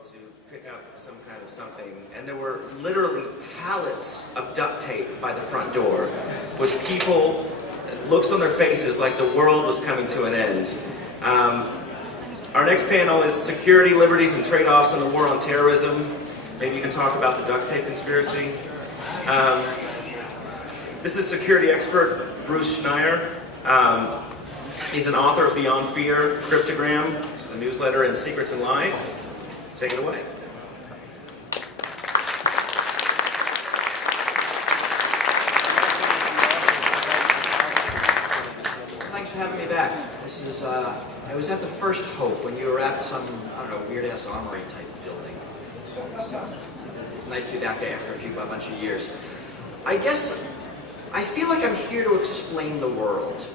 to pick up some kind of something, and there were literally pallets of duct tape by the front door with people, looks on their faces like the world was coming to an end. Our next panel is Security, Liberties, and Trade-Offs in the War on Terrorism. Maybe you can talk about the duct tape conspiracy. This is security expert Bruce Schneier. He's an author of Beyond Fear, Cryptogram, which is a newsletter, and Secrets and Lies. Take it away. Thanks for having me back. This is, I was at the First Hope when you were at some, I don't know, weird-ass armory type building. So, it's nice to be back after a bunch of years. I guess, I feel like I'm here to explain the world.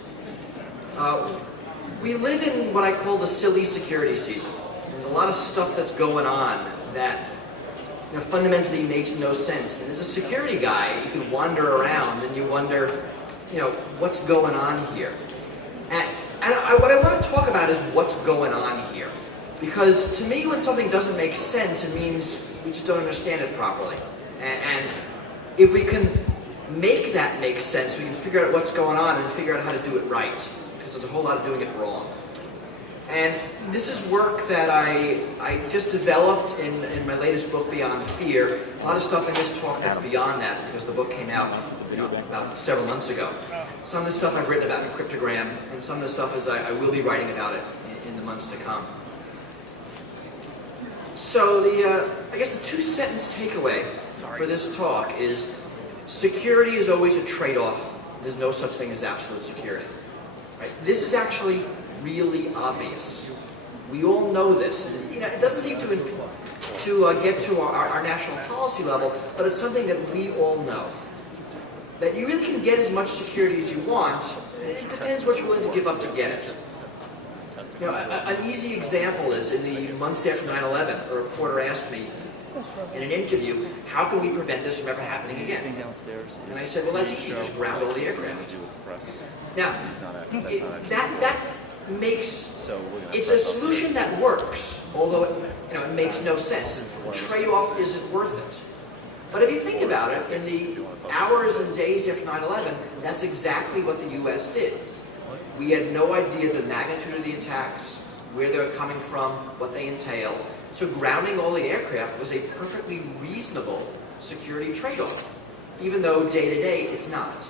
We live in what I call the silly security season. There's a lot of stuff that's going on that fundamentally makes no sense. And as a security guy, you can wander around and you wonder, what's going on here? And what I want to talk about is what's going on here. Because to me, when something doesn't make sense, it means we just don't understand it properly. And if we can make that make sense, we can figure out what's going on and figure out how to do it right. Because there's a whole lot of doing it wrong. And this is work that I just developed in my latest book, Beyond Fear. A lot of stuff in this talk that's beyond that, because the book came out about several months ago. Some of the stuff I've written about in Cryptogram, and some of the stuff is I will be writing about it in the months to come. So I guess the two-sentence takeaway for this talk is security is always a trade-off. There's no such thing as absolute security. Right? This is actually really obvious. We all know this. And, it doesn't seem to get to our national policy level, but it's something that we all know. That you really can get as much security as you want. It depends what you're willing to give up to get it. An easy example is in the months after 9/11, a reporter asked me in an interview, how can we prevent this from ever happening again? And I said, well, that's easy, just ground all the aircraft. Now, that makes, it's a solution that works, although it makes no sense. The trade-off isn't worth it. But if you think about it, in the hours and days after 9/11, that's exactly what the U.S. did. We had no idea the magnitude of the attacks, where they were coming from, what they entailed. So grounding all the aircraft was a perfectly reasonable security trade-off, even though day-to-day it's not.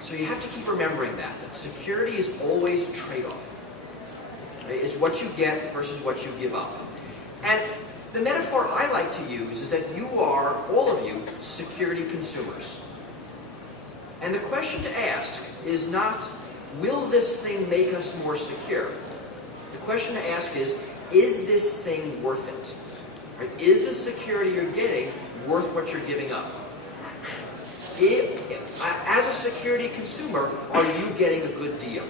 So you have to keep remembering that security is always a trade-off. Right? It's what you get versus what you give up. And the metaphor I like to use is that you are, all of you, security consumers. And the question to ask is not, will this thing make us more secure? The question to ask is this thing worth it? Right? Is the security you're getting worth what you're giving up? As a security consumer, are you getting a good deal?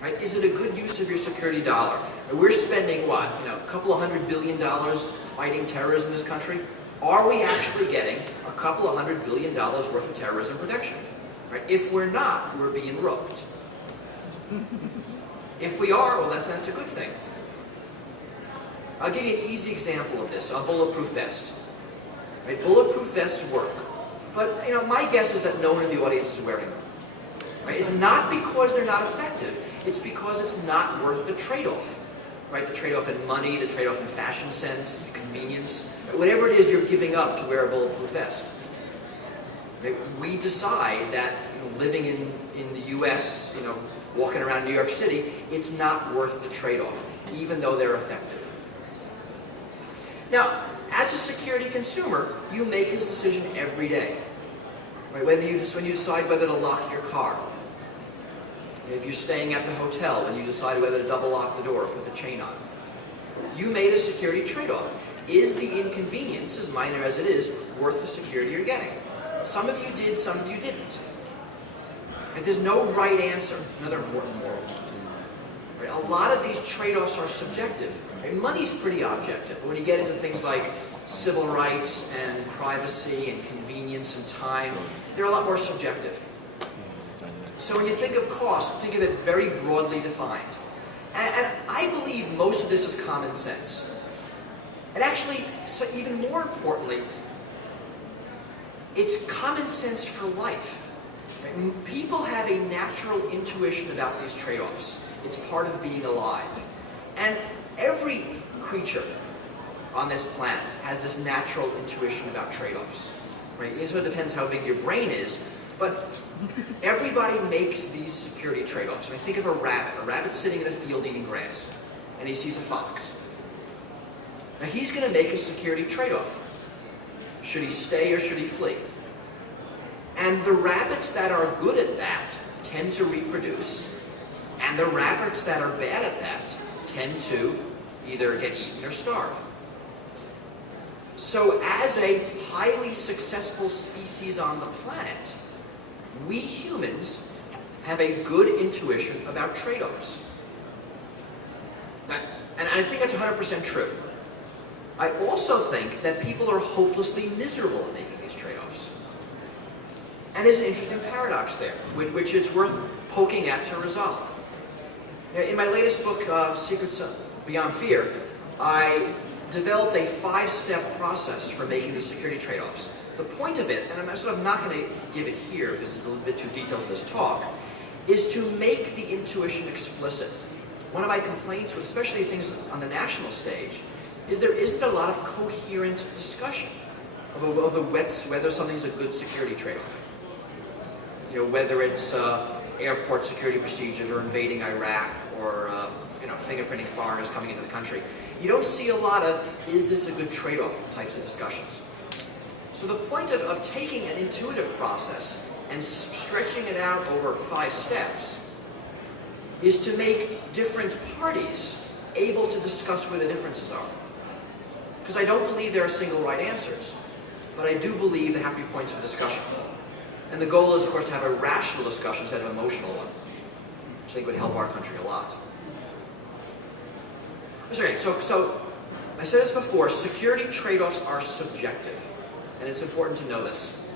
Right? Is it a good use of your security dollar? We're spending what? A couple of $100 billion fighting terrorism in this country. Are we actually getting a couple of $100 billion worth of terrorism protection? Right? If we're not, we're being rooked. If we are, well, that's a good thing. I'll give you an easy example of this: a bulletproof vest. Right? Bulletproof vests work, but my guess is that no one in the audience is wearing them. Right? It's not because they're not effective; it's because it's not worth the trade-off. Right? The trade-off in money, the trade-off in fashion sense, the convenience, whatever it is you're giving up to wear a bulletproof vest. Right? We decide that living in the U.S., walking around New York City, it's not worth the trade-off, even though they're effective. Now, as a security consumer, you make this decision every day. Right? When you decide whether to lock your car. If you're staying at the hotel and you decide whether to double lock the door or put the chain on. You made a security trade-off. Is the inconvenience, as minor as it is, worth the security you're getting? Some of you did, some of you didn't. And there's no right answer. Another important moral. Right? A lot of these trade-offs are subjective. Right? Money's pretty objective. When you get into things like civil rights and privacy and convenience and time, they're a lot more subjective. So when you think of cost, think of it very broadly defined. And I believe most of this is common sense. And actually, so even more importantly, it's common sense for life. Right? People have a natural intuition about these trade-offs. It's part of being alive. And every creature on this planet has this natural intuition about trade-offs. Right? And so it depends how big your brain is, but everybody makes these security trade-offs. I mean, think of a rabbit. A rabbit's sitting in a field eating grass, and he sees a fox. Now he's going to make a security trade-off. Should he stay or should he flee? And the rabbits that are good at that tend to reproduce, and the rabbits that are bad at that tend to either get eaten or starve. So as a highly successful species on the planet, we humans have a good intuition about trade-offs. And I think that's 100% true. I also think that people are hopelessly miserable in making these trade-offs. And there's an interesting paradox there, which it's worth poking at to resolve. Now, in my latest book, Secrets Beyond Fear, I developed a 5-step process for making these security trade-offs. The point of it, and I'm sort of not going to give it here because it's a little bit too detailed for this talk, is to make the intuition explicit. One of my complaints, with especially things on the national stage, is there isn't a lot of coherent discussion of whether something's a good security trade-off. You know, whether it's airport security procedures or invading Iraq or fingerprinting foreigners coming into the country. You don't see a lot of, is this a good trade-off types of discussions. So the point of taking an intuitive process and stretching it out over 5 steps is to make different parties able to discuss where the differences are. Because I don't believe there are single right answers, but I do believe there have to be points for discussion. And the goal is, of course, to have a rational discussion instead of an emotional one, which I think would help our country a lot. Okay, so I said this before, security trade-offs are subjective, and it's important to know this.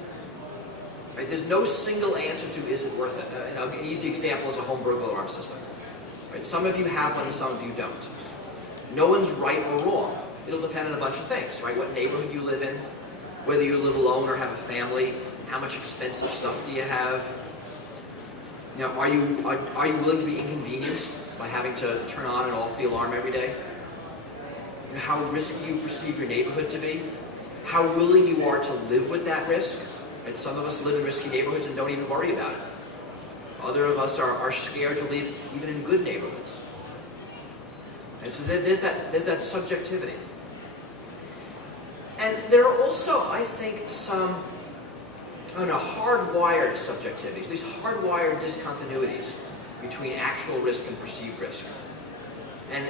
Right? There's no single answer to is it worth it. An easy example is a home burglar alarm system. Right? Some of you have one, some of you don't. No one's right or wrong. It'll depend on a bunch of things, right? What neighborhood you live in, whether you live alone or have a family, how much expensive stuff do you have? You know, are you willing to be inconvenienced by having to turn on and off the alarm every day? You know, how risky you perceive your neighborhood to be? How willing you are to live with that risk? And some of us live in risky neighborhoods and don't even worry about it. Other of us are scared to live even in good neighborhoods. And so there's that subjectivity. And there are also, I think, some hardwired subjectivities, these hardwired discontinuities between actual risk and perceived risk. And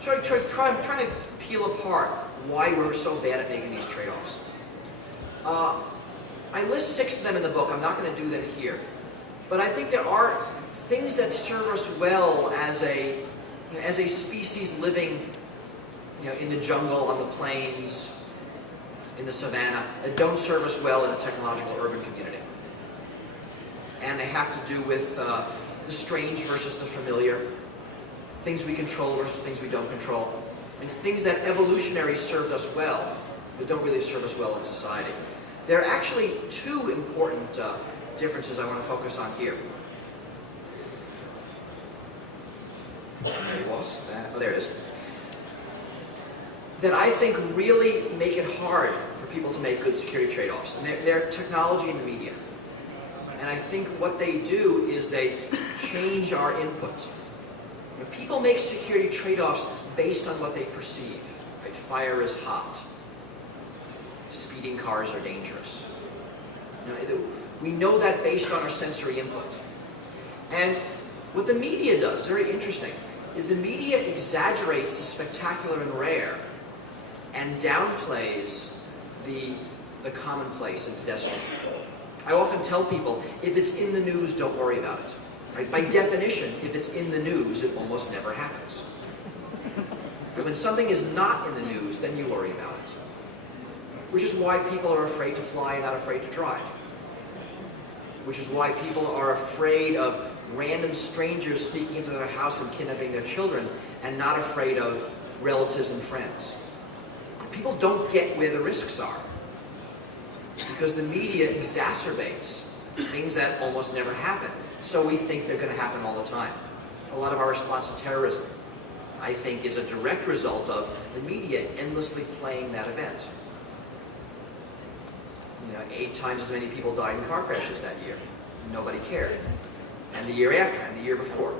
trying to peel apart why we're so bad at making these trade-offs. I list 6 of them in the book. I'm not going to do them here. But I think there are things that serve us well as a species living in the jungle, on the plains, in the savannah, that don't serve us well in a technological urban community. And they have to do with the strange versus the familiar, things we control versus things we don't control, and things that evolutionary served us well, but don't really serve us well in society. There are actually 2 important differences I want to focus on here. I lost that. Oh, there it is. That I think really make it hard for people to make good security trade-offs. And they're technology and the media. And I think what they do is they change our input. People make security trade-offs based on what they perceive. Right? Fire is hot. Speeding cars are dangerous. We know that based on our sensory input. And what the media does, very interesting, is the media exaggerates the spectacular and rare and downplays the commonplace and pedestrian. I often tell people, if it's in the news, don't worry about it. Right? By definition, if it's in the news, it almost never happens. But when something is not in the news, then you worry about it. Which is why people are afraid to fly and not afraid to drive. Which is why people are afraid of random strangers sneaking into their house and kidnapping their children and not afraid of relatives and friends. people don't get where the risks are because the media exacerbates things that almost never happen. So we think they're going to happen all the time. A lot of our response to terrorism, I think, is a direct result of the media endlessly playing that event. 8 times as many people died in car crashes that year. Nobody cared. And the year after, and the year before.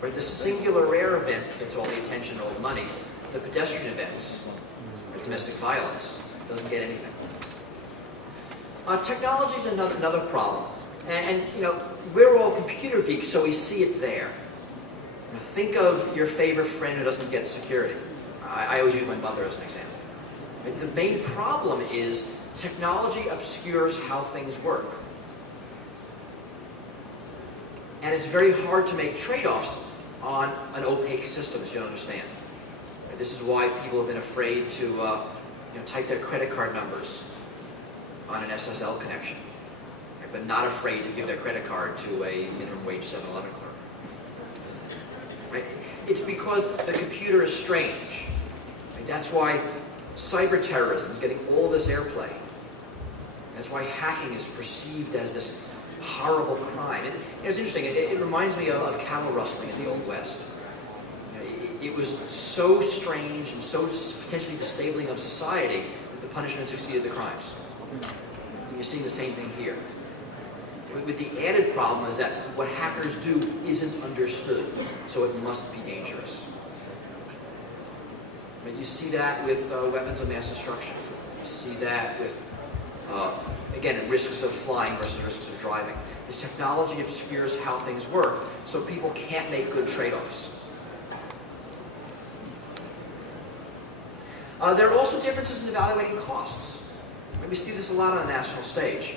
Where the singular rare event gets all the attention, all the money. The pedestrian events, domestic violence, doesn't get anything. Technology is another problem. And we're all computer geeks, so we see it there. Think of your favorite friend who doesn't get security. I always use my mother as an example. The main problem is technology obscures how things work. And it's very hard to make trade-offs on an opaque system, as you understand. This is why people have been afraid to type their credit card numbers on an SSL connection, but not afraid to give their credit card to a minimum wage 7-Eleven clerk. Right? It's because the computer is strange. Right? That's why cyber terrorism is getting all this airplay. That's why hacking is perceived as this horrible crime. And it's interesting, it reminds me of cattle rustling in the Old West. It was so strange and so potentially disabling of society that the punishment exceeded the crimes. And you're seeing the same thing here. With the added problem is that what hackers do isn't understood, so it must be dangerous. But you see that with weapons of mass destruction. You see that with, again, risks of flying versus risks of driving. The technology obscures how things work, so people can't make good trade-offs. There are also differences in evaluating costs. We see this a lot on a national stage.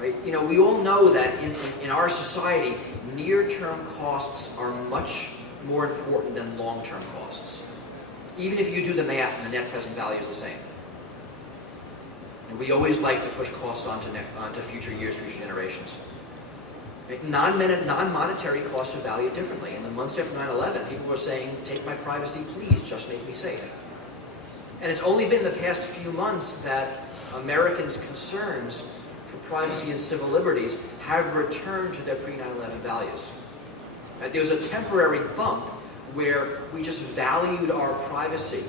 Right? We all know that in our society, near-term costs are much more important than long-term costs. Even if you do the math and the net present value is the same. And we always like to push costs onto future years, future generations. Right? Non-monetary costs are valued differently. In the months after 9/11, people were saying, take my privacy, please, just make me safe. And it's only been the past few months that Americans' concerns for privacy and civil liberties have returned to their pre-9/11 values. There was a temporary bump where we just valued our privacy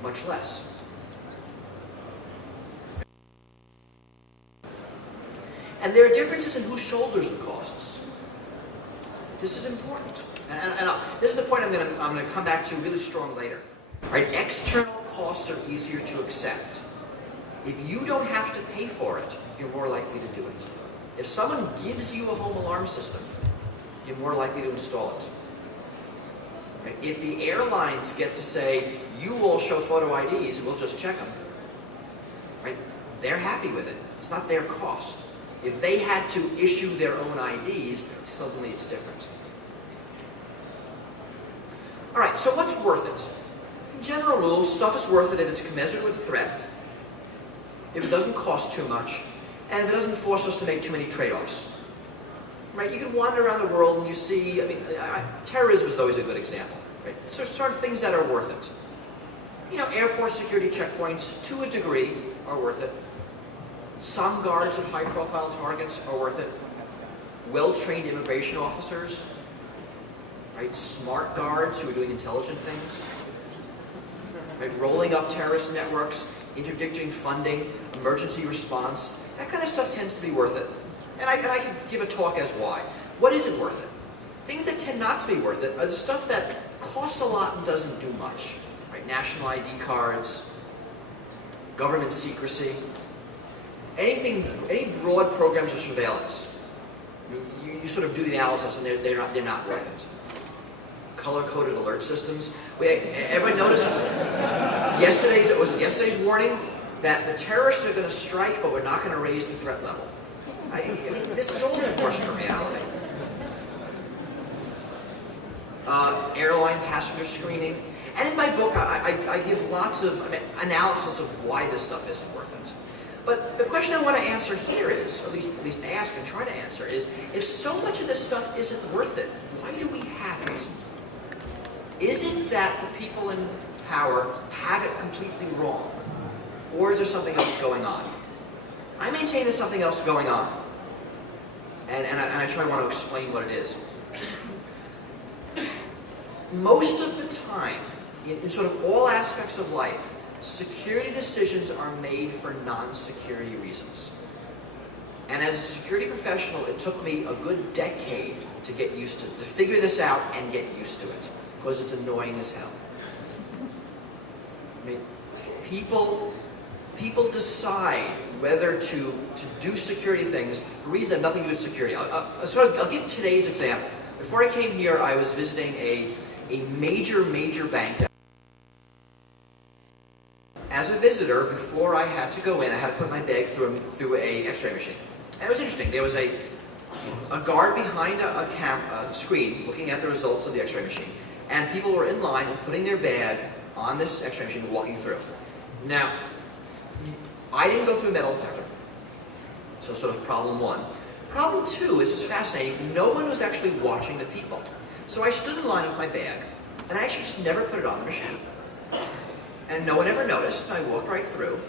much less. And there are differences in who shoulders the costs. This is important. And this is a point I'm going to come back to really strong later. Right? External costs are easier to accept. If you don't have to pay for it, you're more likely to do it. If someone gives you a home alarm system, you're more likely to install it. Right? If the airlines get to say, you all show photo IDs and we'll just check them, right? They're happy with it. It's not their cost. If they had to issue their own IDs, suddenly it's different. All right, so what's worth it? In general rules, stuff is worth it if it's commensurate with the threat, if it doesn't cost too much, and if it doesn't force us to make too many trade-offs. Right? You can wander around the world and you see, terrorism is always a good example. Right? So sort of things that are worth it. Airport security checkpoints, to a degree, are worth it. Some guards at high-profile targets are worth it. Well-trained immigration officers, right? Smart guards who are doing intelligent things. Right? Rolling up terrorist networks, interdicting funding, emergency response, that kind of stuff tends to be worth it. And I can give a talk as why. What isn't worth it? Things that tend not to be worth it are the stuff that costs a lot and doesn't do much. Right? National ID cards, government secrecy, any broad programs of surveillance. You sort of do the analysis and they're not worth it. Color-coded alert systems. Everyone noticed yesterday's warning that the terrorists are going to strike, but we're not going to raise the threat level. This is all divorced from reality. Airline passenger screening. And in my book, I give lots of analysis of why this stuff isn't worth it. But the question I want to answer here is, or at least ask and try to answer, is if so much of this stuff isn't worth it, why do we have it? Is it that the people in power have it completely wrong? Or is there something else going on? I maintain there's something else going on. And I try to want to explain what it is. Most of the time, in sort of all aspects of life, security decisions are made for non-security reasons. And as a security professional, it took me a good decade to get used to it, to figure this out and get used to it, because it's annoying as hell. I mean, people decide whether to do security things for reasons that have nothing to do with security. I'll give today's example. Before I came here, I was visiting a major bank. As a visitor, before I had to go in, I had to put my bag through a X-ray machine. And it was interesting. There was a guard behind a screen looking at the results of the X-ray machine, and people were in line and putting their bag on this X-ray machine and walking through. Now, I didn't go through a metal detector, so sort of problem one. Problem two is just fascinating. No one was actually watching the people. So I stood in line with my bag, and I actually just never put it on the machine. And no one ever noticed, and I walked right through.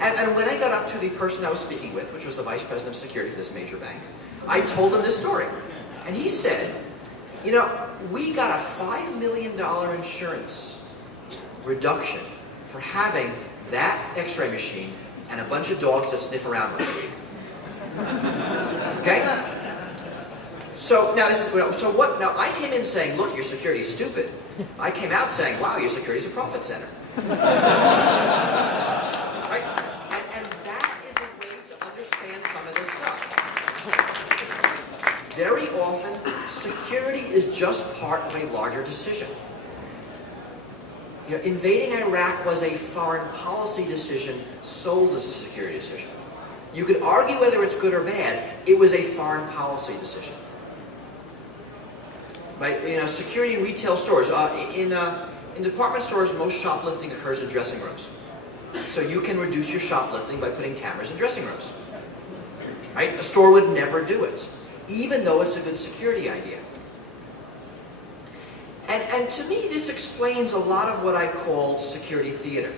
And when I got up to the person I was speaking with, which was the vice president of security for this major bank, I told him this story. And he said, you know, we got a $5 million insurance reduction for having that X-ray machine and a bunch of dogs that sniff around once a week. Okay? So now now I came in saying, look, your security is stupid. I came out saying, wow, your security is a profit center. Right? And that is a way to understand some of this stuff. Very often, security is just part of a larger decision. You know, invading Iraq was a foreign policy decision sold as a security decision. You could argue whether it's good or bad. It was a foreign policy decision. Right? You know, security in retail stores. In department stores, most shoplifting occurs in dressing rooms. So you can reduce your shoplifting by putting cameras in dressing rooms. Right? A store would never do it, even though it's a good security idea. And to me, this explains a lot of what I call security theater,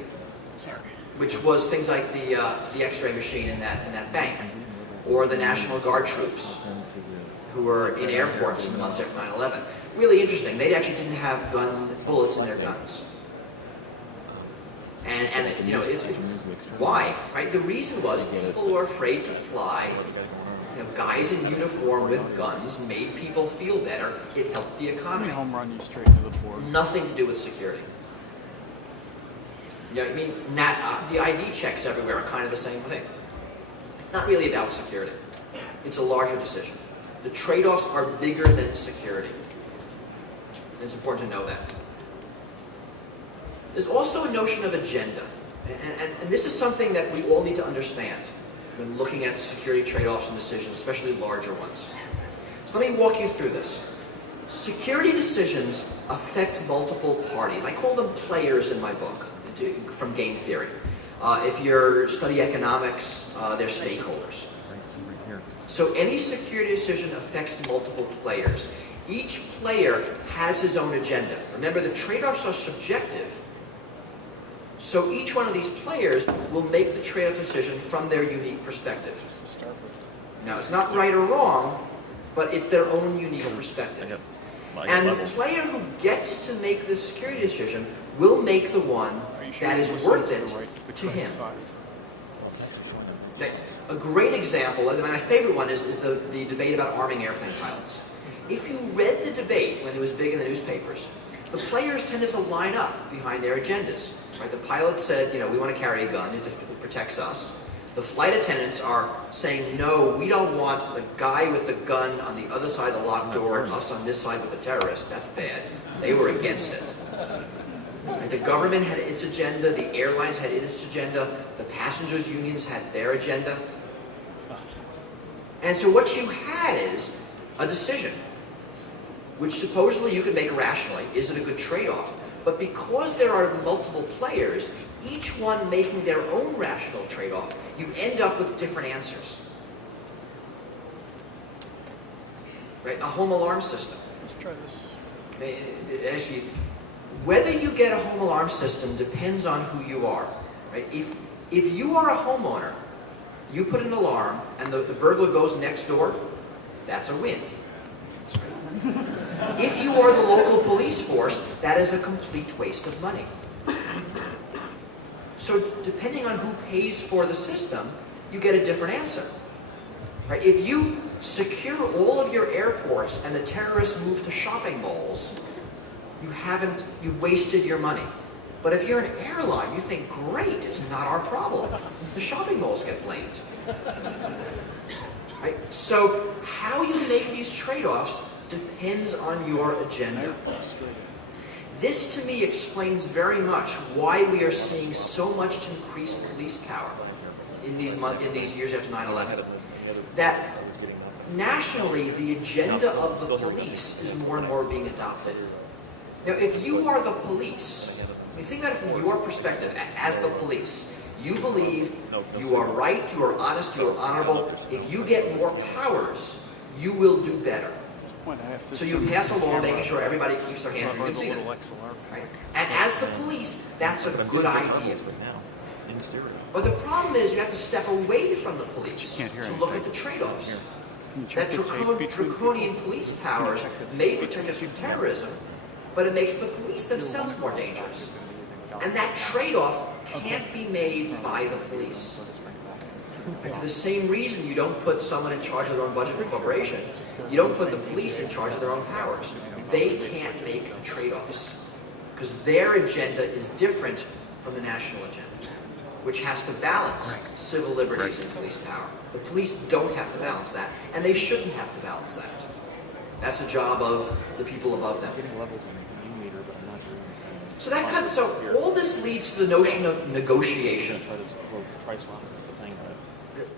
which was things like the X-ray machine in that bank, or the National Guard troops who were in airports in the months after 9/11. Really interesting. They actually didn't have bullets in their guns. And you know, why? Right? The reason was people were afraid to fly. You know, guys in uniform with guns made people feel better. It helped the economy. Home run you straight to the board. Nothing to do with security. You know, I mean, the ID checks everywhere are kind of the same thing. It's not really about security. It's a larger decision. The trade-offs are bigger than security. And it's important to know that. There's also a notion of agenda. And this is something that we all need to understand when looking at security trade-offs and decisions, especially larger ones. So let me walk you through this. Security decisions affect multiple parties. I call them players in my book, from game theory. If you study economics, they're stakeholders. So any security decision affects multiple players. Each player has his own agenda. Remember, the trade-offs are subjective. So each one of these players will make the trade-off decision from their unique perspective. Now, it's not right or wrong, but it's their own unique perspective. And the player who gets to make the security decision will make the one that is worth it to him. A great example, and my favorite one, is the debate about arming airplane pilots. If you read the debate when it was big in the newspapers, the players tended to line up behind their agendas. Right? The pilots said, you know, we want to carry a gun, it protects us. The flight attendants are saying, no, we don't want the guy with the gun on the other side of the locked door and us on this side with the terrorists. That's bad. They were against it. Right? The government had its agenda, the airlines had its agenda, the passengers' unions had their agenda. And so what you had is a decision, which supposedly you could make rationally. Is it a good trade-off? But because there are multiple players, each one making their own rational trade-off, you end up with different answers. Right? A home alarm system. Let's try this. Actually, Whether you get a home alarm system depends on who you are. Right? If you are a homeowner, you put an alarm and the burglar goes next door, that's a win. If you are the local police force, that is a complete waste of money. So depending on who pays for the system, you get a different answer. Right? If you secure all of your airports and the terrorists move to shopping malls, you've wasted your money. But if you're an airline, you think, great, it's not our problem. The shopping malls get blamed. Right? So how you make these trade-offs depends on your agenda. This, to me, explains very much why we are seeing so much increased police power in these years after 9/11. That nationally, the agenda of the police is more and more being adopted. Now, if you are the police, you think about it from your perspective as the police. You believe you are right, you are honest, you are honorable. If you get more powers, you will do better. So you pass a law making sure everybody keeps their hands where you can see them. Right? And as the police, that's a good idea. But the problem is you have to step away from the police to look at the trade-offs. That draconian police powers may protect us from terrorism, but it makes the police themselves more dangerous. And that trade-off can't be made by the police. And for the same reason you don't put someone in charge of their own budget in a corporation, you don't put the police in charge of their own powers. They can't make the trade-offs because their agenda is different from the national agenda, which has to balance civil liberties and police power. The police don't have to balance that, and they shouldn't have to balance that. That's the job of the people above them. So all this leads to the notion of negotiation.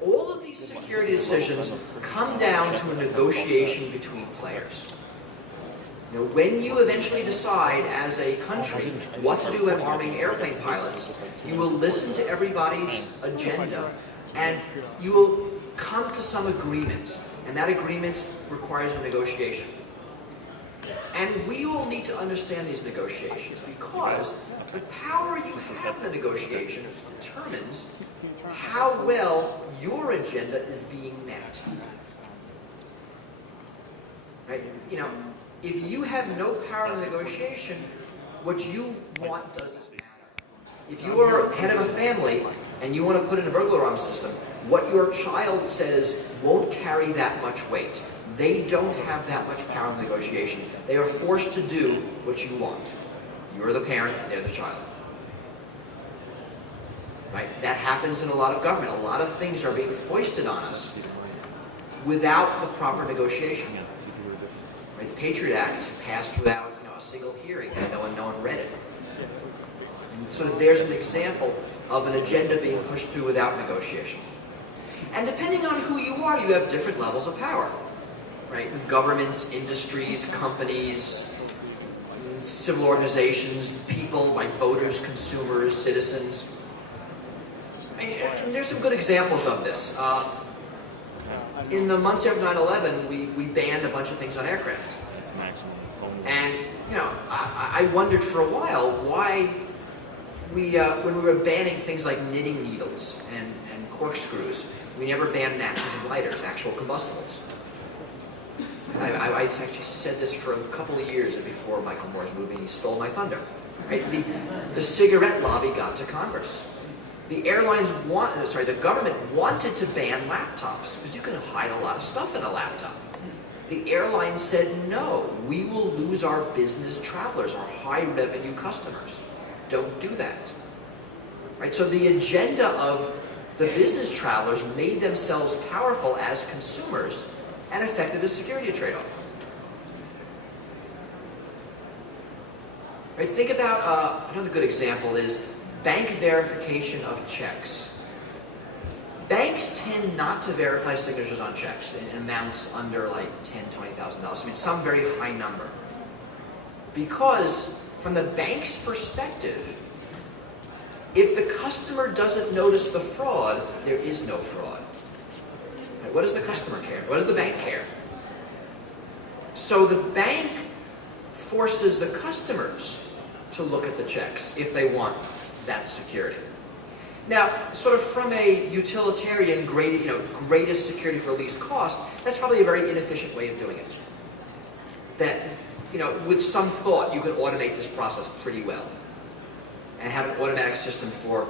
All of these security decisions come down to a negotiation between players. Now, when you eventually decide as a country what to do at arming airplane pilots, you will listen to everybody's agenda and you will come to some agreement. And that agreement requires a negotiation. And we all need to understand these negotiations because the power you have in the negotiation determines how well your agenda is being met. Right? You know, if you have no power in the negotiation, what you want doesn't matter. If you are head of a family and you want to put in a burglar alarm system, what your child says won't carry that much weight. They don't have that much power in negotiation. They are forced to do what you want. You're the parent, they're the child. Right? That happens in a lot of government. A lot of things are being foisted on us without the proper negotiation. Right? The Patriot Act passed without a single hearing, and no one read it. And so there's an example of an agenda being pushed through without negotiation. And depending on who you are, you have different levels of power. Right? Governments, industries, companies, civil organizations, people like voters, consumers, citizens. And there's some good examples of this. In the months after 9/11, we banned a bunch of things on aircraft. And, I wondered for a while why when we were banning things like knitting needles and corkscrews, we never banned matches and lighters, actual combustibles. And I actually said this for a couple of years before Michael Moore's movie, and he stole my thunder. Right? The cigarette lobby got to Congress. The government wanted to ban laptops because you can hide a lot of stuff in a laptop. The airline said, no, we will lose our business travelers, our high revenue customers. Don't do that. Right? So the agenda of the business travelers made themselves powerful as consumers and affected the security trade-off. Right? Think about another good example is bank verification of checks. Banks tend not to verify signatures on checks in amounts under like $10,000, $20,000. I mean, some very high number. Because from the bank's perspective, if the customer doesn't notice the fraud, there is no fraud. Right? What does the customer care? What does the bank care? So the bank forces the customers to look at the checks if they want that security. Now, sort of from a utilitarian, greatest security for least cost, that's probably a very inefficient way of doing it. That, with some thought, you could automate this process pretty well and have an automatic system for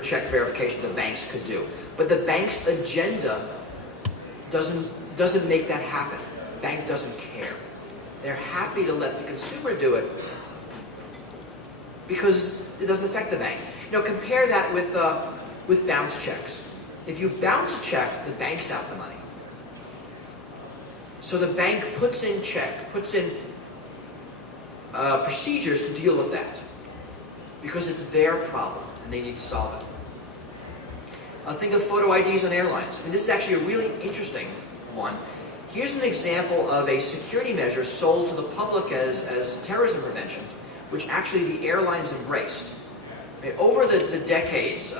check verification the banks could do. But the bank's agenda doesn't make that happen. Bank doesn't care. They're happy to let the consumer do it because it doesn't affect the bank. Compare that with bounce checks. If you bounce a check, the bank's out the money. So the bank puts in procedures to deal with that because it's their problem and they need to solve it. Think of photo IDs on airlines. This is actually a really interesting one. Here's an example of a security measure sold to the public as terrorism prevention, which actually the airlines embraced. Over the decades,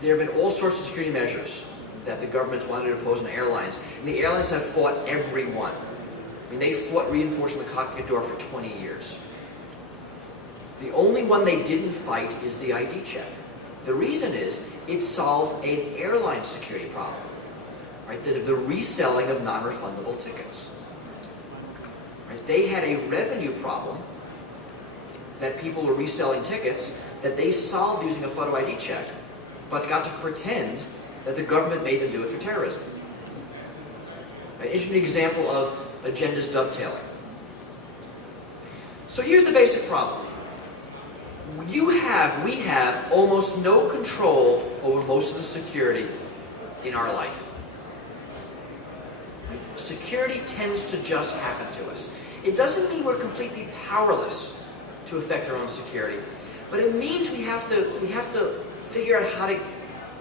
there have been all sorts of security measures that the governments wanted to impose on airlines, and the airlines have fought every one. They fought reinforcing the cockpit door for 20 years. The only one they didn't fight is the ID check. The reason is it solved an airline security problem, right? The reselling of non-refundable tickets. Right? They had a revenue problem that people were reselling tickets that they solved using a photo ID check, but got to pretend that the government made them do it for terrorism. An interesting example of agendas dovetailing. So here's the basic problem. We have almost no control over most of the security in our life. Security tends to just happen to us. It doesn't mean we're completely powerless to affect our own security, but it means we have to figure out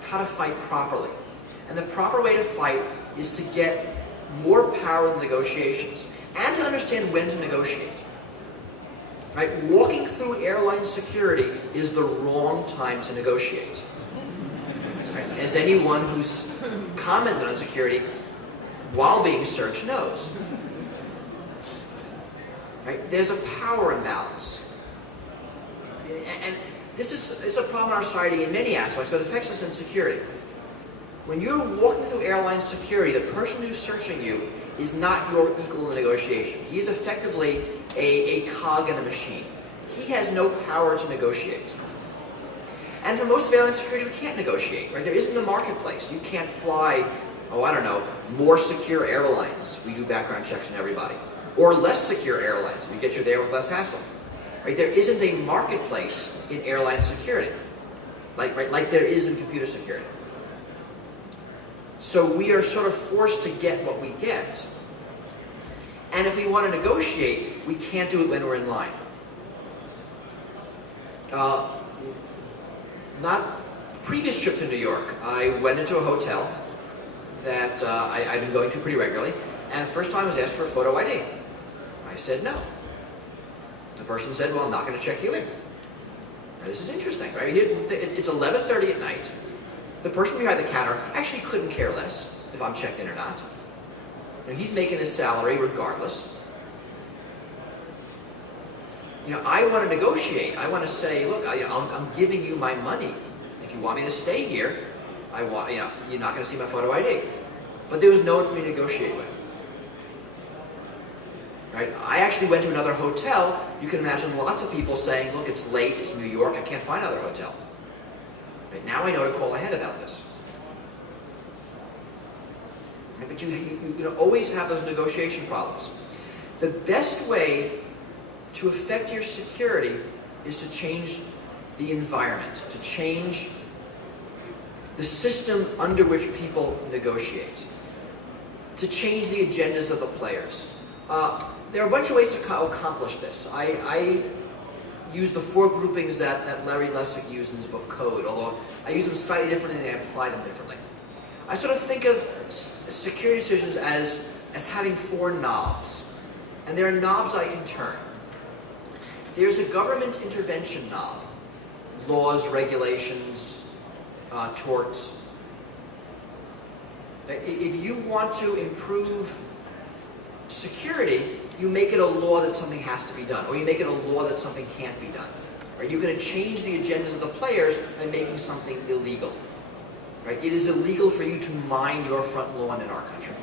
how to fight properly. And the proper way to fight is to get more power in negotiations and to understand when to negotiate. Right? Walking through airline security is the wrong time to negotiate. Right? As anyone who's commented on security while being searched knows. Right? There's a power imbalance. And this is a problem in our society in many aspects, but it affects us in security. When you're walking through airline security, the person who's searching you is not your equal in the negotiation. He's effectively a cog in a machine. He has no power to negotiate. And for most of airline security, we can't negotiate. Right? There isn't a marketplace. You can't fly, more secure airlines. We do background checks on everybody. Or less secure airlines. We get you there with less hassle. Right? There isn't a marketplace in airline security, like there is in computer security. So we are sort of forced to get what we get. And if we want to negotiate, we can't do it when we're in line. Previous trip to New York, I went into a hotel that I've been going to pretty regularly, and the first time I was asked for a photo ID. I said no. The person said, well, I'm not going to check you in. Now, this is interesting, right? It's 11:30 at night. The person behind the counter actually couldn't care less if I'm checked in or not. He's making his salary regardless. I want to negotiate. I want to say, look, I'm giving you my money. If you want me to stay here, you're not going to see my photo ID. But there was no one for me to negotiate with. Right? I actually went to another hotel. You can imagine lots of people saying, look, it's late, it's New York, I can't find another hotel. Right? Now I know to call ahead about this. Right? But you always have those negotiation problems. The best way to affect your security is to change the environment, to change the system under which people negotiate, to change the agendas of the players. There are a bunch of ways to accomplish this. I use the 4 groupings that Larry Lessig used in his book Code, although I use them slightly differently and I apply them differently. I sort of think of security decisions as having 4 knobs, and there are knobs I can turn. There's a government intervention knob, laws, regulations, torts. If you want to improve security, you make it a law that something has to be done, or you make it a law that something can't be done. Right? You're going to change the agendas of the players by making something illegal. Right? It is illegal for you to mine your front lawn in our country.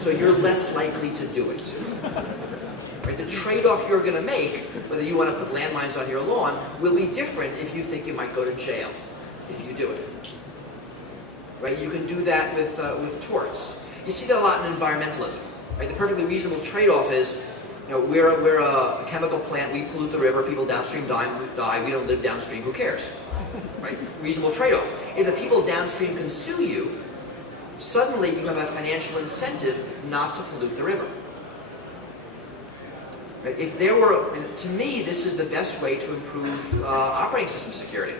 So you're less likely to do it. Right? The trade-off you're going to make, whether you want to put landmines on your lawn, will be different if you think you might go to jail if you do it. Right? You can do that with torts. You see that a lot in environmentalism. Right? The perfectly reasonable trade-off is, we're a chemical plant, we pollute the river, people downstream die, we don't live downstream, who cares? Right? Reasonable trade-off. If the people downstream can sue you, suddenly you have a financial incentive not to pollute the river. Right? If there were, to me, this is the best way to improve operating system security.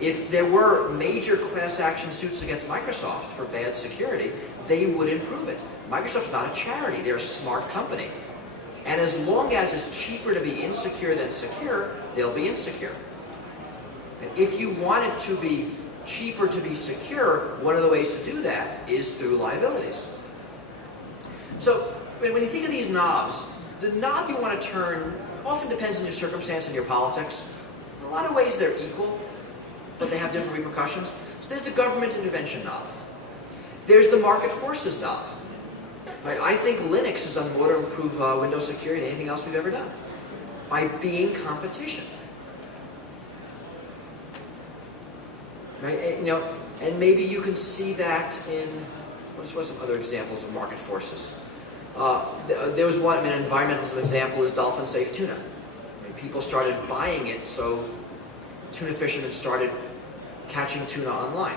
If there were major class action suits against Microsoft for bad security, they would improve it. Microsoft's not a charity, they're a smart company. And as long as it's cheaper to be insecure than secure, they'll be insecure. And if you want it to be cheaper to be secure, one of the ways to do that is through liabilities. So, when you think of these knobs, the knob you want to turn often depends on your circumstance and your politics. In a lot of ways they're equal, but they have different repercussions. So there's the government intervention knob. There's the market forces knob. Right? I think Linux has done more to improve Windows security than anything else we've ever done, by being competition. Right? And maybe you can see that in, what are some other examples of market forces? There was one, an environmentalism example is dolphin-safe tuna. Right? People started buying it, so tuna fishermen started catching tuna online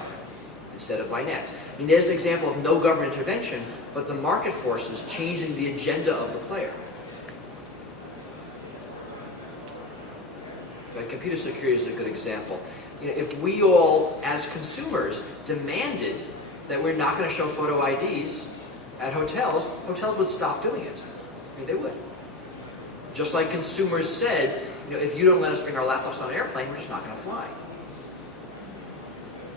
instead of by net. There's an example of no government intervention, but the market forces changing the agenda of the player. Like computer security is a good example. If we all, as consumers, demanded that we're not going to show photo IDs at hotels, hotels would stop doing it. They would. Just like consumers said, if you don't let us bring our laptops on an airplane, we're just not going to fly.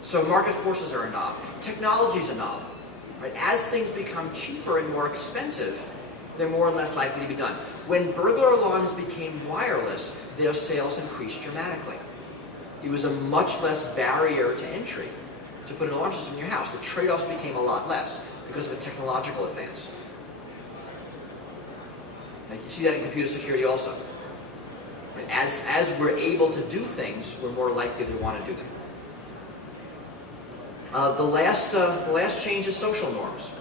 So market forces are a knob. Technology is a knob. Right? As things become cheaper and more expensive, they're more and less likely to be done. When burglar alarms became wireless, their sales increased dramatically. It was a much less barrier to entry to put an alarm system in your house. The trade-offs became a lot less because of a technological advance. Now, you see that in computer security also. Right? As we're able to do things, we're more likely to want to do them. The last change is social norms.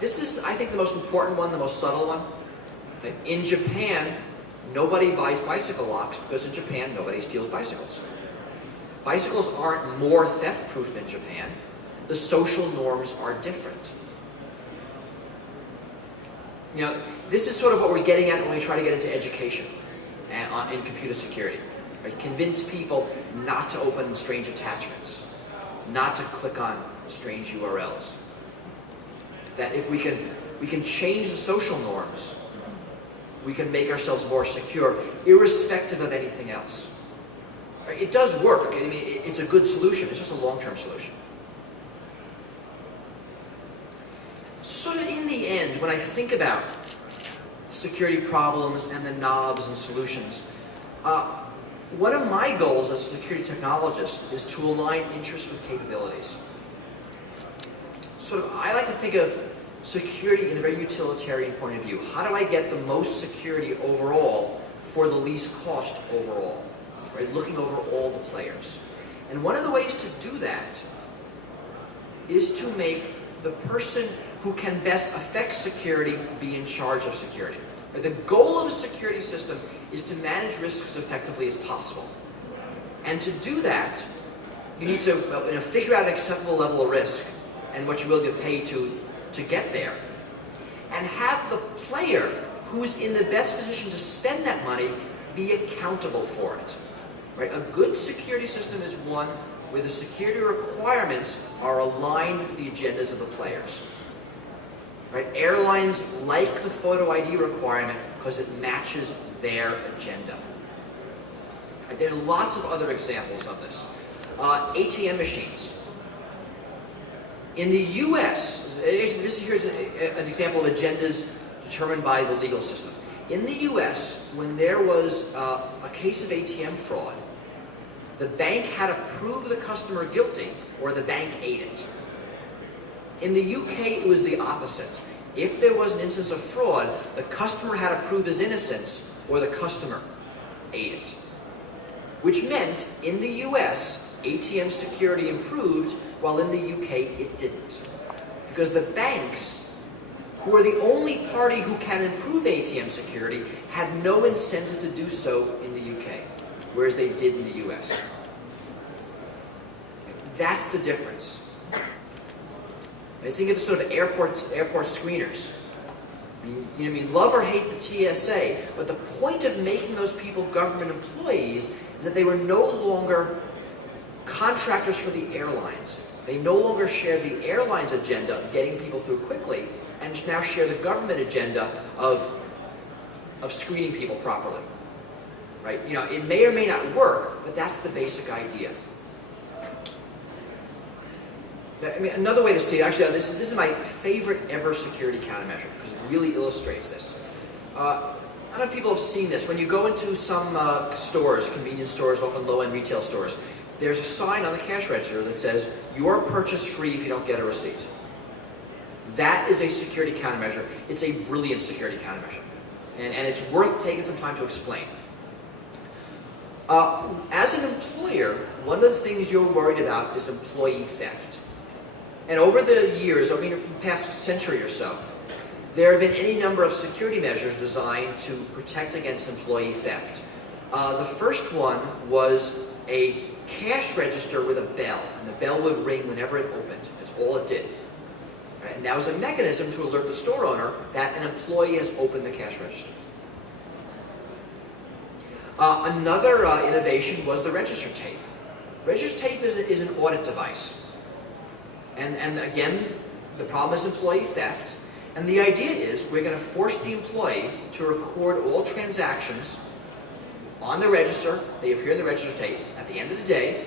This is, I think, the most important one, the most subtle one. In Japan, nobody buys bicycle locks because in Japan, nobody steals bicycles. Bicycles aren't more theft-proof in Japan. The social norms are different. This is sort of what we're getting at when we try to get into education and in computer security. Right? Convince people not to open strange attachments, not to click on strange URLs. That if we can change the social norms, we can make ourselves more secure, irrespective of anything else. Right? It does work. It's a good solution. It's just a long-term solution. Sort of in the end, when I think about security problems and the knobs and solutions, one of my goals as a security technologist is to align interests with capabilities. I like to think of security in a very utilitarian point of view. How do I get the most security overall for the least cost overall? Right? Looking over all the players. And one of the ways to do that is to make the person who can best affect security be in charge of security. Right? The goal of a security system is to manage risks as effectively as possible. And to do that, you need to figure out an acceptable level of risk and what you're willing to pay to get there. And have the player who's in the best position to spend that money be accountable for it. Right? A good security system is one where the security requirements are aligned with the agendas of the players. Right? Airlines like the photo ID requirement because it matches their agenda. Right? There are lots of other examples of this. ATM machines. In the US, this here's an example of agendas determined by the legal system. In the US, when there was a case of ATM fraud, the bank had to prove the customer guilty or the bank ate it. In the UK, it was the opposite. If there was an instance of fraud, the customer had to prove his innocence or the customer ate it. Which meant, in the US, ATM security improved, while in the UK, it didn't. Because the banks, who are the only party who can improve ATM security, had no incentive to do so in the UK, whereas they did in the US. That's the difference. I think of the sort of airport screeners. I mean, love or hate the TSA, but the point of making those people government employees is that they were no longer contractors for the airlines. They no longer shared the airlines' agenda of getting people through quickly, and now share the government agenda of screening people properly. Right? You know, it may or may not work, but that's the basic idea. I mean, another way to see it, actually, this is my favorite ever security countermeasure, because it really illustrates this. I don't know if people have seen this. When you go into some stores, convenience stores, often low-end retail stores, there's a sign on the cash register that says, "Your purchase free if you don't get a receipt." That is a security countermeasure. It's a brilliant security countermeasure. And it's worth taking some time to explain. As an employer, one of the things you're worried about is employee theft. And over the years, I mean, the past century or so, there have been any number of security measures designed to protect against employee theft. The first one was a cash register with a bell, and the bell would ring whenever it opened. That's all it did. And that was a mechanism to alert the store owner that an employee has opened the cash register. Another innovation was the register tape. Register tape is an audit device. And again, the problem is employee theft. And the idea is we're going to force the employee to record all transactions on the register. They appear in the register tape. At the end of the day,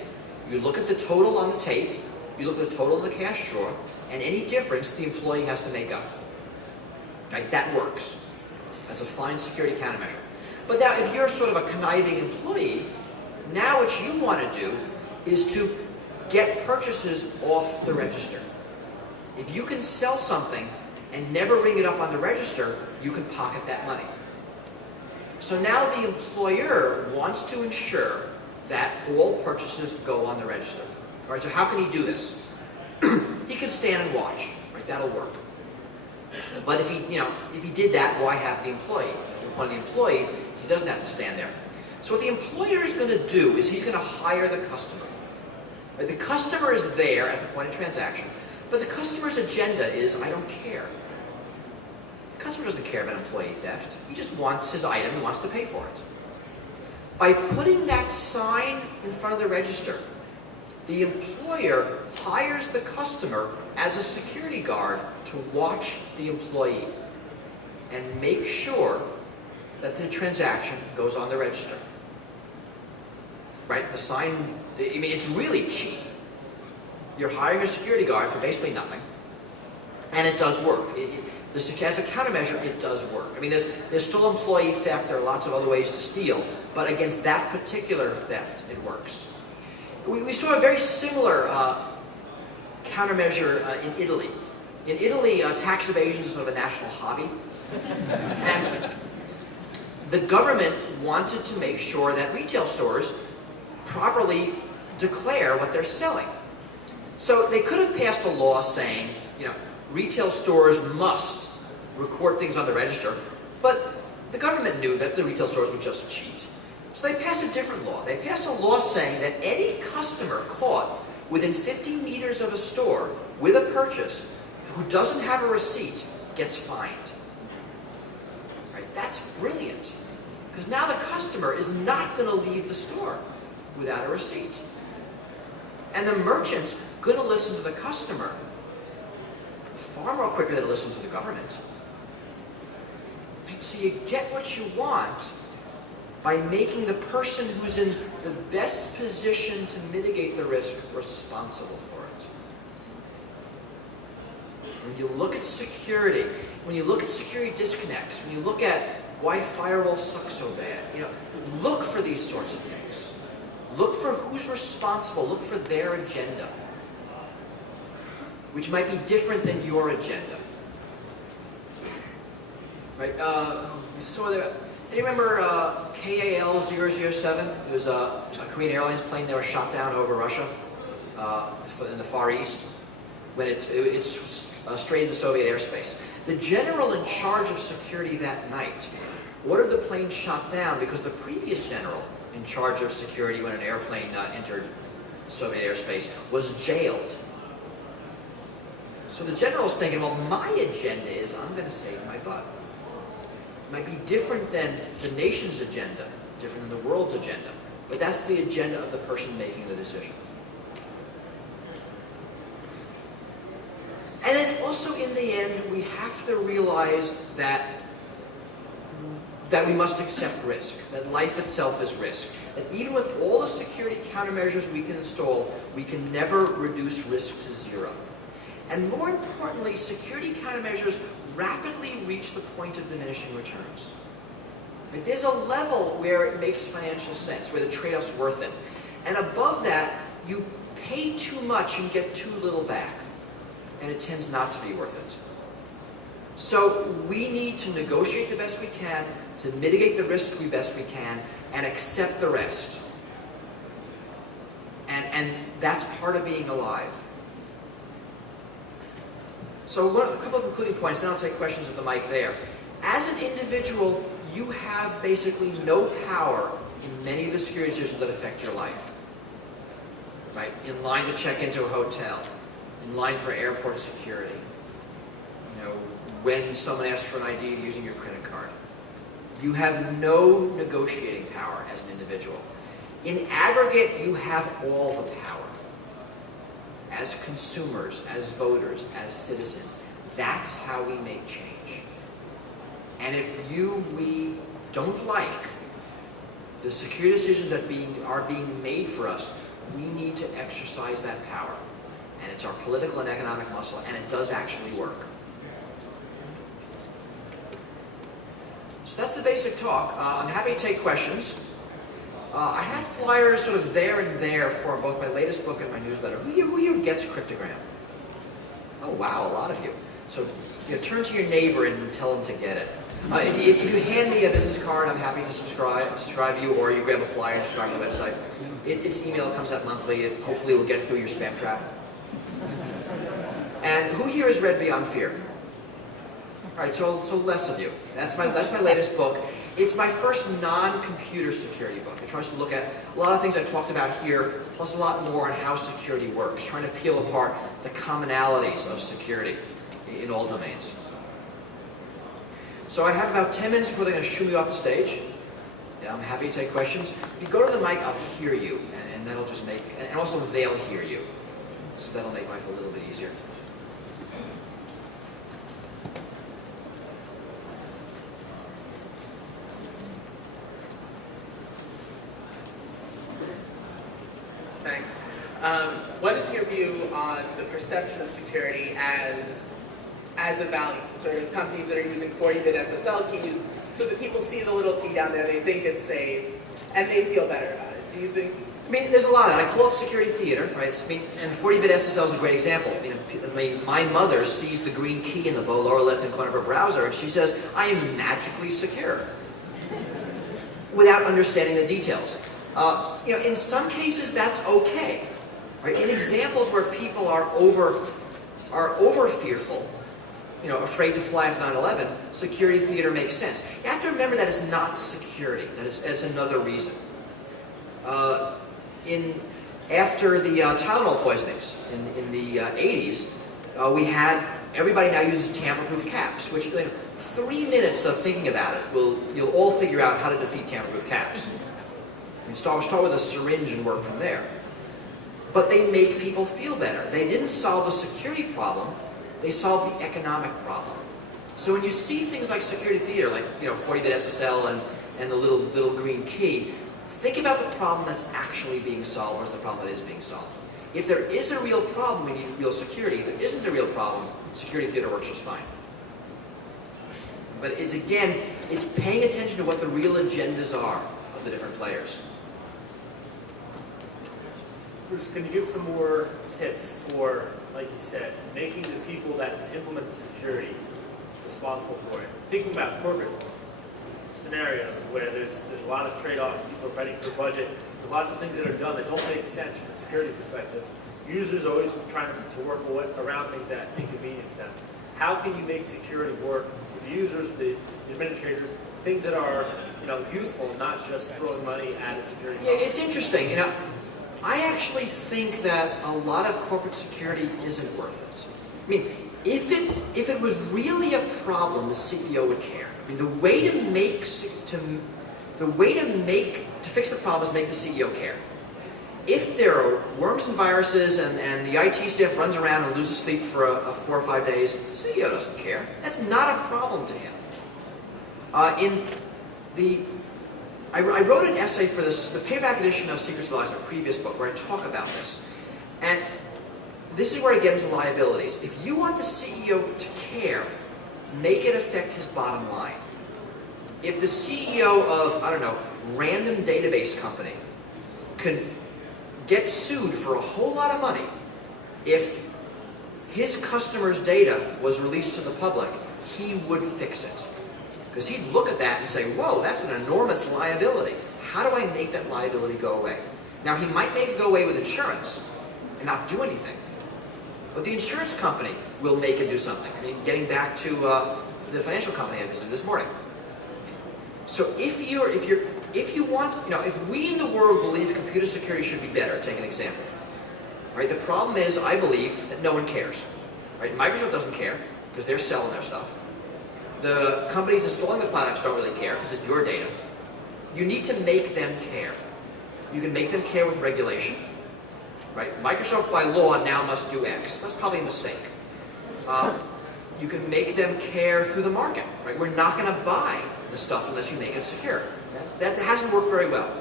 you look at the total on the tape, you look at the total in the cash drawer, and any difference the employee has to make up. Right? That works. That's a fine security countermeasure. But now if you're sort of a conniving employee, now what you want to do is to get purchases off the register. If you can sell something and never ring it up on the register, you can pocket that money. So now the employer wants to ensure that all purchases go on the register. All right, so how can he do this? He can stand and watch. Right, that'll work. But if he did that, why have the employee? One of the employees, he doesn't have to stand there. So what the employer is going to do is he's going to hire the customer. Right, the customer is there at the point of transaction, but the customer's agenda is, I don't care. The customer doesn't care about employee theft. He just wants his item, he wants to pay for it. By putting that sign in front of the register, the employer hires the customer as a security guard to watch the employee and make sure that the transaction goes on the register. Right? The sign, I mean, it's really cheap. You're hiring a security guard for basically nothing, and it does work. As a countermeasure, it does work. I mean, there's still employee theft. There are lots of other ways to steal, but against that particular theft, it works. We saw a very similar countermeasure in Italy. In Italy, tax evasion is sort of a national hobby, and the government wanted to make sure that retail stores properly declare what they're selling. So they could have passed a law saying, retail stores must record things on the register, but the government knew that the retail stores would just cheat. So they passed a different law. They passed a law saying that any customer caught within 50 meters of a store with a purchase who doesn't have a receipt gets fined. Right? That's brilliant. Because now the customer is not going to leave the store without a receipt. And the merchant's going to listen to the customer far more quicker than to listen to the government. Right? So you get what you want by making the person who's in the best position to mitigate the risk responsible for it. when you look at security, when you look at security disconnects, when you look at why firewalls suck so bad, look for these sorts of things. Look for who's responsible. Look for their agenda, which might be different than your agenda. Right? We saw that. Do you remember KAL-007? It was a Korean Airlines plane that was shot down over Russia in the Far East when it strayed into Soviet airspace. The general in charge of security that night ordered the plane shot down because the previous general in charge of security when an airplane entered Soviet airspace was jailed. So the general's thinking, well, my agenda is I'm going to save my butt. It might be different than the nation's agenda, different than the world's agenda, but that's the agenda of the person making the decision. And then also in the end, we have to realize that we must accept risk, that life itself is risk. That even with all the security countermeasures we can install, we can never reduce risk to zero. And more importantly, security countermeasures rapidly reach the point of diminishing returns. Right? There's a level where it makes financial sense, where the trade-off's worth it. And above that, you pay too much and get too little back. And it tends not to be worth it. So we need to negotiate the best we can, to mitigate the risk the best we can, and accept the rest. And that's part of being alive. So a couple of concluding points, then I'll take questions at the mic there. As an individual, you have basically no power in many of the security decisions that affect your life. Right? In line to check into a hotel, in line for airport security, when someone asks for an ID using your credit card. You have no negotiating power as an individual. In aggregate, you have all the power. As consumers, as voters, as citizens, that's how we make change. And if we don't like the security decisions that are being made for us, we need to exercise that power. And it's our political and economic muscle, and it does actually work. So that's the basic talk. I'm happy to take questions. I have flyers sort of there and there for both my latest book and my newsletter. Who here gets Cryptogram? Oh wow, a lot of you. So turn to your neighbor and tell them to get it. If you hand me a business card, I'm happy to subscribe you, or you grab a flyer and subscribe to the website. It's email, it comes out monthly. It hopefully will get through your spam trap. And who here has read Beyond Fear? All right, so less of you. That's my latest book. It's my first non-computer security book. It tries to look at a lot of things I talked about here, plus a lot more on how security works, trying to peel apart the commonalities of security in all domains. So I have about 10 minutes before they're going to shoo me off the stage. Yeah, I'm happy to take questions. If you go to the mic, I'll hear you, and that'll just make, and also they'll hear you. So that'll make life a little bit easier. Thanks. What is your view on the perception of security as a value? Sort of companies that are using 40-bit SSL keys, so that people see the little key down there, they think it's safe, and they feel better about it. Do you think? I mean, there's a lot of that. I call it security theater, right? And 40-bit SSL is a great example. My mother sees the green key in the lower left-hand corner of her browser, and she says, "I am magically secure," without understanding the details. In some cases that's okay, right? In examples where people are over fearful, afraid to fly after 9/11, security theater makes sense. You have to remember that it's not security. That's another reason. After the Tylenol poisonings in the 80s, we had everybody now uses tamper-proof caps, which 3 minutes of thinking about it you'll all figure out how to defeat tamper-proof caps. Start with a syringe and work from there. But they make people feel better. They didn't solve the security problem, they solved the economic problem. So when you see things like security theater, like 40-bit SSL and the little green key, think about the problem that's actually being solved versus the problem that is being solved. If there is a real problem, we need real security. If there isn't a real problem, security theater works just fine. But it's, again, it's paying attention to what the real agendas are of the different players. Bruce, can you give some more tips for, like you said, making the people that implement the security responsible for it? Thinking about corporate scenarios where there's a lot of trade-offs, people are fighting for budget, there's lots of things that are done that don't make sense from a security perspective. Users are always trying to work around things that inconvenience them. How can you make security work for the users, for the administrators, things that are useful, not just throwing money at a security problem? Yeah, it's interesting. I actually think that a lot of corporate security isn't worth it. I mean, if it was really a problem, the CEO would care. I mean, the way to fix the problem is make the CEO care. If there are worms and viruses and the IT staff runs around and loses sleep for 4 or 5 days, the CEO doesn't care. That's not a problem to him. I wrote an essay for the paperback edition of Secrets of Lies, my previous book, where I talk about this. And this is where I get into liabilities. If you want the CEO to care, make it affect his bottom line. If the CEO of, I don't know, random database company could get sued for a whole lot of money if his customers' data was released to the public, he would fix it. Because he'd look at that and say, whoa, that's an enormous liability. How do I make that liability go away? Now, he might make it go away with insurance and not do anything. But the insurance company will make it do something. I mean, getting back to the financial company I visited this morning. So if we in the world believe computer security should be better, take an example. Right? The problem is, I believe, that no one cares. Right? Microsoft doesn't care because they're selling their stuff. The companies installing the products don't really care because it's your data. You need to make them care. You can make them care with regulation. Right? Microsoft by law now must do X. That's probably a mistake. You can make them care through the market. Right? We're not going to buy the stuff unless you make it secure. That hasn't worked very well.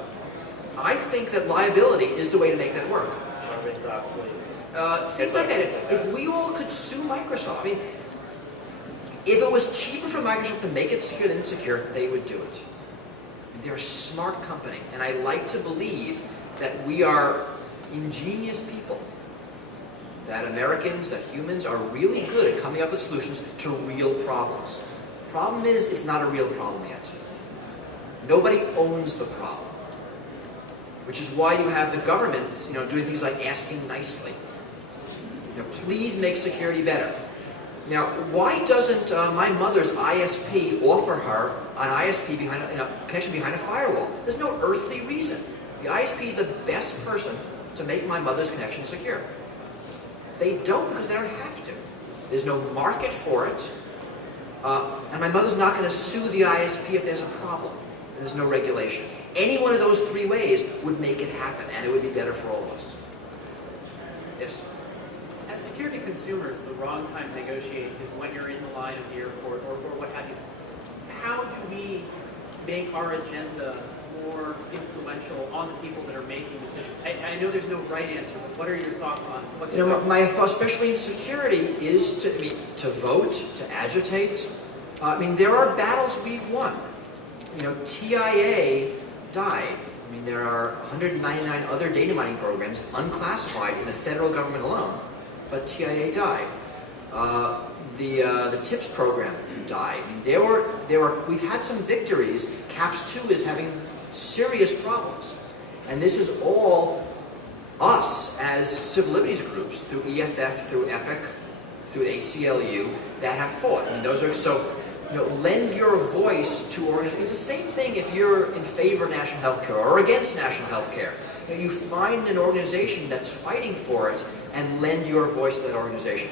I think that liability is the way to make that work. Things like that. If we all could sue Microsoft, I mean, if it was cheaper for Microsoft to make it secure than insecure, they would do it. They're a smart company, and I like to believe that we are ingenious people. That Americans, that humans are really good at coming up with solutions to real problems. The problem is, it's not a real problem yet. Nobody owns the problem. Which is why you have the government, doing things like asking nicely. Please make security better. Now, why doesn't my mother's ISP offer her an ISP connection behind a firewall? There's no earthly reason. The ISP is the best person to make my mother's connection secure. They don't because they don't have to. There's no market for it. And my mother's not going to sue the ISP if there's a problem. There's no regulation. Any one of those 3 ways would make it happen, and it would be better for all of us. Yes? As security consumers, the wrong time to negotiate is when you're in the line of the airport or what have you. How do we make our agenda more influential on the people that are making decisions? I know there's no right answer, but what are your thoughts on what's my thought, especially in security, is to vote, to agitate. There are battles we've won. TIA died. There are 199 other data mining programs unclassified in the federal government alone, but TIA died. The TIPS program died. We've had some victories. CAPS 2 is having serious problems. And this is all us as civil liberties groups through EFF, through EPIC, through ACLU that have fought. Lend your voice to organizations. It's the same thing if you're in favor of national health care or against national health care. You find an organization that's fighting for it and lend your voice to that organization.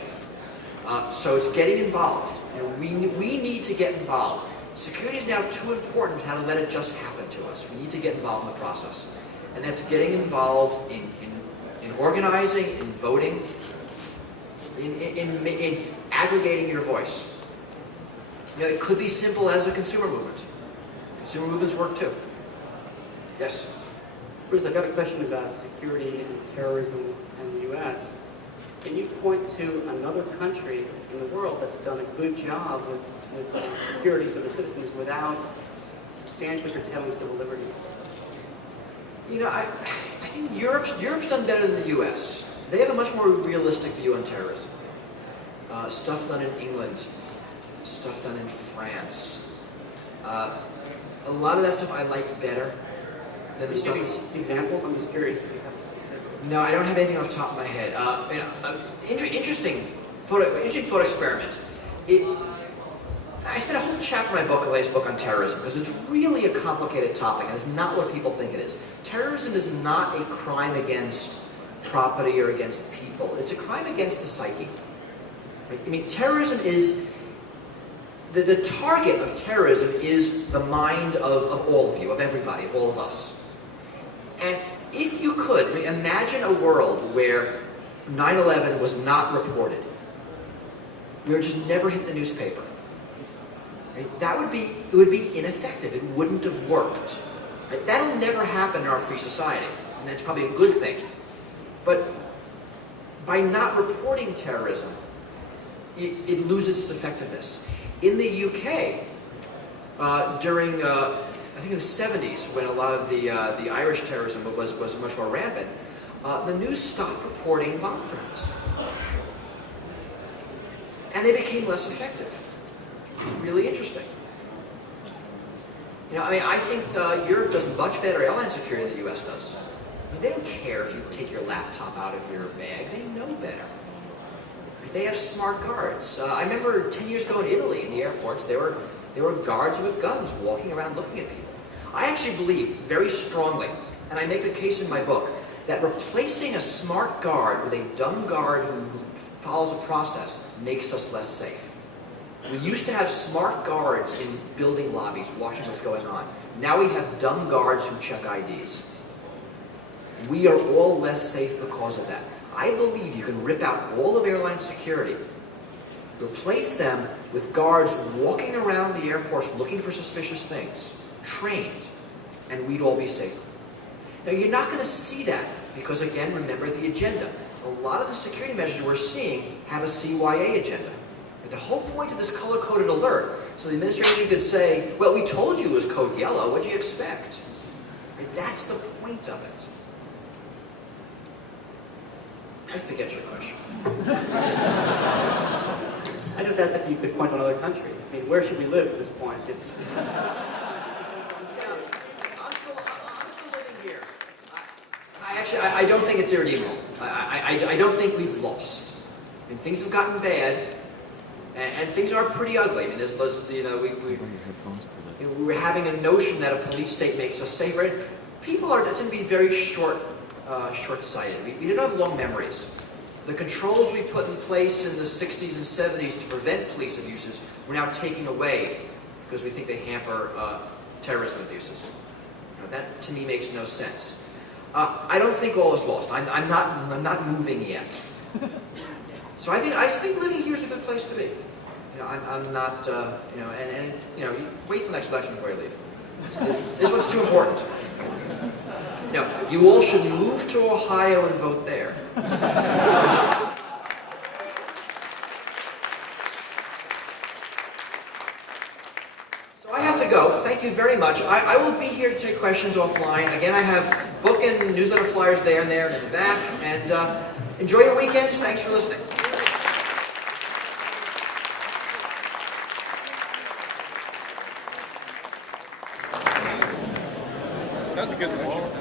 So it's getting involved. We need to get involved. Security is now too important to let it just happen to us. We need to get involved in the process. And that's getting involved in organizing, in voting, in aggregating your voice. It could be simple as a consumer movement. Consumer movements work too. Yes? Bruce, I've got a question about security and terrorism in the U.S. Can you point to another country in the world that's done a good job with security for the citizens without substantially curtailing civil liberties? You know, I think Europe's done better than the U.S. They have a much more realistic view on terrorism. Stuff done in England, stuff done in France. A lot of that stuff I like better than the stuff that's... Examples? I'm just curious if you have specific. No, I don't have anything off the top of my head. Interesting thought experiment. I spent a whole chapter in my book, the latest book, on terrorism, because it's really a complicated topic, and it's not what people think it is. Terrorism is not a crime against property or against people. It's a crime against the psyche. I mean, terrorism is... The target of terrorism is the mind of all of you, of everybody, of all of us. And if you could, imagine a world where 9/11 was not reported, where it just never hit the newspaper. Right? It would be ineffective. It wouldn't have worked. Right? That'll never happen in our free society, and that's probably a good thing. But by not reporting terrorism, it loses its effectiveness. In the UK, during I think in the 70s, when a lot of the Irish terrorism was much more rampant, the news stopped reporting bomb threats, and they became less effective. It's really interesting. You know, I mean, I think Europe does much better airline security than the U.S. does. I mean, they don't care if you take your laptop out of your bag. They know better. They have smart guards. I remember 10 years ago in Italy, in the airports, there were guards with guns walking around looking at people. I actually believe very strongly, and I make the case in my book, that replacing a smart guard with a dumb guard who follows a process makes us less safe. We used to have smart guards in building lobbies watching what's going on. Now we have dumb guards who check IDs. We are all less safe because of that. I believe you can rip out all of airline security, replace them with guards walking around the airports looking for suspicious things, trained, and we'd all be safer. Now, you're not going to see that because, again, remember the agenda. A lot of the security measures we're seeing have a CYA agenda. The whole point of this color-coded alert, so the administration could say, well, we told you it was code yellow, what do you expect? Right? That's the point of it. I forget your question. I just asked if you could point to another country. I mean, where should we live at this point? I'm still living here. I don't think it's irredeemable. I don't think we've lost. I mean, things have gotten bad, and things are pretty ugly. I mean, we're having a notion that a police state makes us safer. People tend to be very short-sighted. We don't have long memories. The controls we put in place in the 60s and 70s to prevent police abuses, we're now taking away because we think they hamper terrorism abuses. You know, that, to me, makes no sense. I don't think all is lost. I'm not moving yet. So I think living here is a good place to be. You know, I'm not. You wait till the next election before you leave. This one's too important. No, you all should move to Ohio and vote there. So I have to go. Thank you very much. I will be here to take questions offline. Again, I have book and newsletter flyers there and in the back. And enjoy your weekend. Thanks for listening. That's a good lecture.